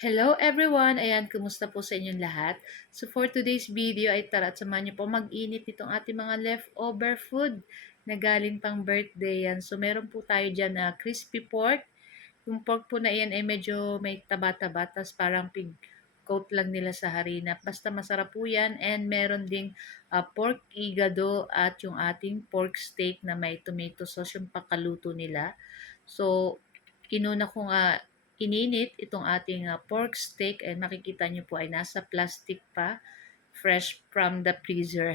Hello everyone! Ayan, kumusta po sa inyong lahat? So for today's video ay tara at samahan niyo po mag-init itong ating mga leftover food na galing pang birthday yan. So meron po tayo dyan na crispy pork. Yung pork po na iyan ay medyo may taba-taba, tas parang pig coat lang nila sa harina. Basta masarap po yan. And meron ding pork igado at yung ating pork steak na may tomato sauce yung pakaluto nila. So inuna ko nga ininit itong ating pork steak and makikita nyo po ay nasa plastic pa, fresh from the freezer.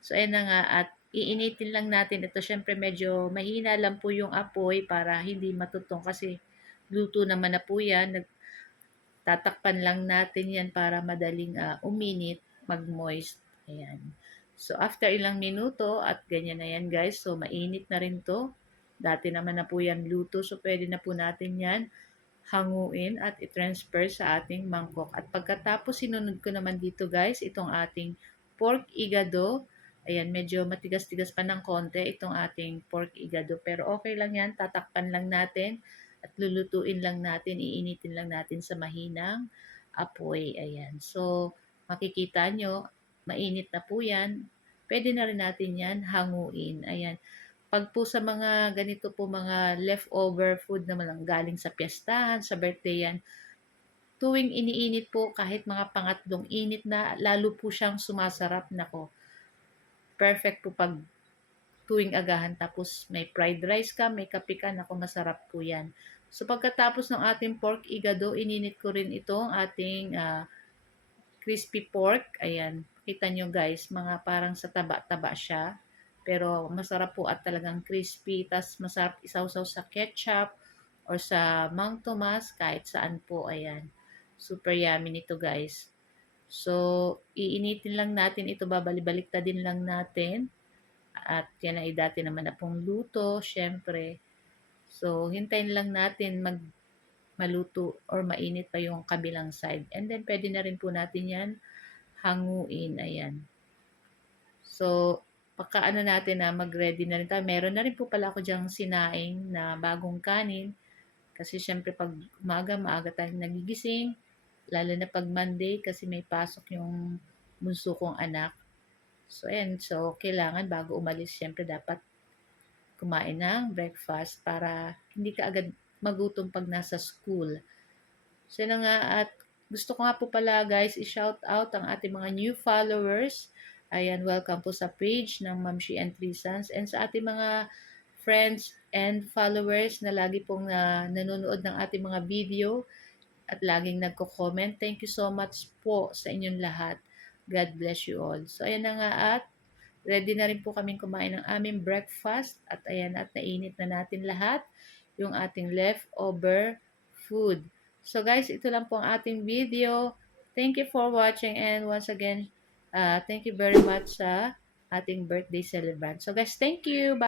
So ayan na nga at iinitin lang natin ito. Syempre medyo mahina lang po yung apoy para hindi matutong kasi luto naman na po yan. Tatakpan lang natin yan para madaling uminit, mag-moist. Ayan. So after ilang minuto at ganyan na yan guys. So mainit na rin to. Dati naman na po yan luto. So pwede na po natin yan hanguin at i-transfer sa ating mangkok. At pagkatapos sinunod ko naman dito guys, itong ating pork igado. Ayan, medyo matigas-tigas pa ng konti itong ating pork igado. Pero okay lang yan, tatakpan lang natin at lulutuin lang natin, iinitin lang natin sa mahinang apoy. Ayan, so makikita nyo, mainit na po yan. Pwede na rin natin yan hanguin. Ayan, pag po sa mga ganito po mga leftover food naman lang galing sa piyestahan, sa birthday yan, tuwing iniinit po kahit mga pangatlong init na, lalo po siyang sumasarap. Nako, perfect po pag tuwing agahan. Tapos may fried rice ka, may kape ka, nako masarap po yan. So pagkatapos ng ating pork igado, ininit ko rin itong ating crispy pork. Ayan, kita nyo guys, mga parang sa taba-taba siya. Pero masarap po at talagang crispy. Tas masarap isawsaw sa ketchup or sa Mang Tomas, kahit saan po. Ayan, super yummy nito guys. So, iinitin lang natin ito, babalik-baliktadin lang natin. At yan ay dati naman na pong luto, syempre. So, hintayin lang natin maluto or mainit pa yung kabilang side. And then, pwede na rin po natin yan hanguin. Ayan. So, pagkaano natin na mag-ready na rin tayo. Meron na rin po pala ako dyang sinaing na bagong kanin. Kasi syempre pag umaga, maaga tayong nagigising. Lalo na pag Monday kasi may pasok yung bunso kong anak. So, ayan. So, kailangan bago umalis, syempre dapat kumain ng breakfast para hindi ka agad magutom pag nasa school. So, yun na nga at gusto ko nga po pala guys i-shout out ang ating mga new followers. Ayan, welcome po sa page ng Mamshi and Three Sons and sa ating mga friends and followers na lagi pong nanonood ng ating mga video at laging nagko-comment. Thank you so much po sa inyong lahat. God bless you all. So, ayan na nga at ready na rin po kaming kumain ng aming breakfast at ayan at nainit na natin lahat yung ating leftover food. So guys, ito lang po ang ating video. Thank you for watching and once again, thank you very much sa ating birthday celebrant. So guys, thank you. Bye.